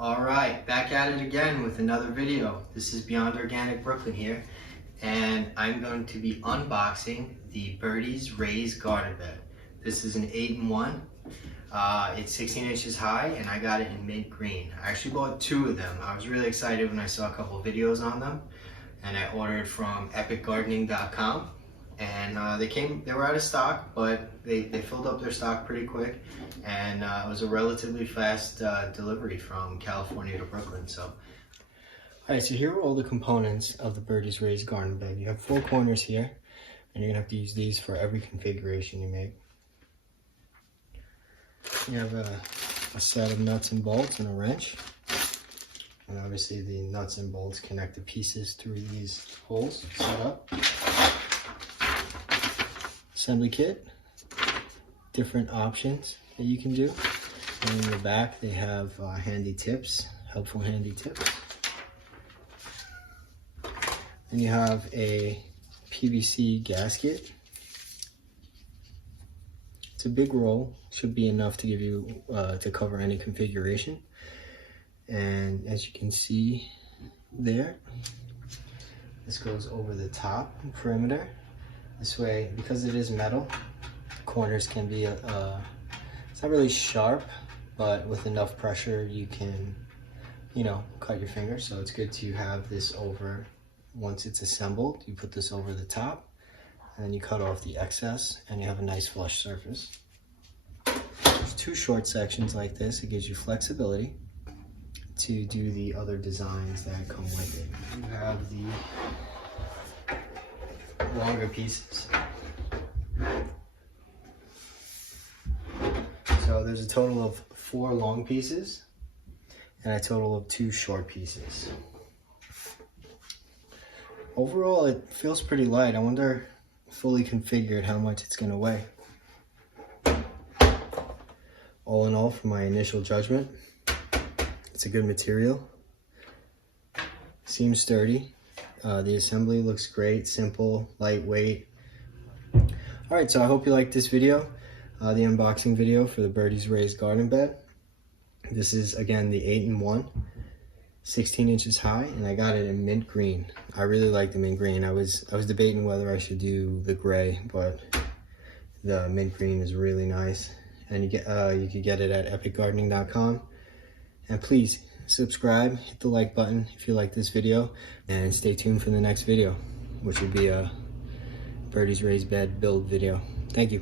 Alright, back at it again with another video. This is Beyond Organic Brooklyn here, and I'm going to be unboxing the Birdies raised garden bed. This is an 8-in-1. It's 16 inches high, and I got it in mint green. I actually bought 2 of them. I was really excited when I saw a couple of videos on them, and I ordered from epicgardening.com. And they were out of stock, but they filled up their stock pretty quick, and it was a relatively fast delivery from California to Brooklyn. So, alright, so here are all the components of the Birdies raised garden bed. You have 4 corners here, and you're gonna have to use these for every configuration you make. You have a set of nuts and bolts and a wrench, and obviously the nuts and bolts connect the pieces through these holes set up. Assembly kit, different options that you can do, and in the back they have handy tips, helpful handy tips. And you have a PVC gasket. It's a big roll, should be enough to give you to cover any configuration. And as you can see there, this goes over the top perimeter. This way, because it is metal, the corners can be, it's not really sharp, but with enough pressure you can, cut your finger. So it's good to have this over, once it's assembled, you put this over the top, and then you cut off the excess, and you have a nice flush surface. There's 2 short sections like this. It gives you flexibility to do the other designs that come with it. You have the longer pieces. So there's a total of 4 long pieces and a total of 2 short pieces. Overall, it feels pretty light. I wonder, fully configured, how much it's going to weigh. All in all, for my initial judgment, it's a good material. Seems sturdy. The assembly looks great, simple, lightweight. Alright, so I hope you liked this video, the unboxing video for the Birdies raised garden bed. This is, again, the 8-in-1, 16 inches high, and I got it in mint green. I really like the mint green. I was debating whether I should do the gray, but the mint green is really nice. And you could get it at epicgardening.com. And please, subscribe, hit the like button if you like this video, and stay tuned for the next video, which will be a Birdies raised bed build video. Thank you.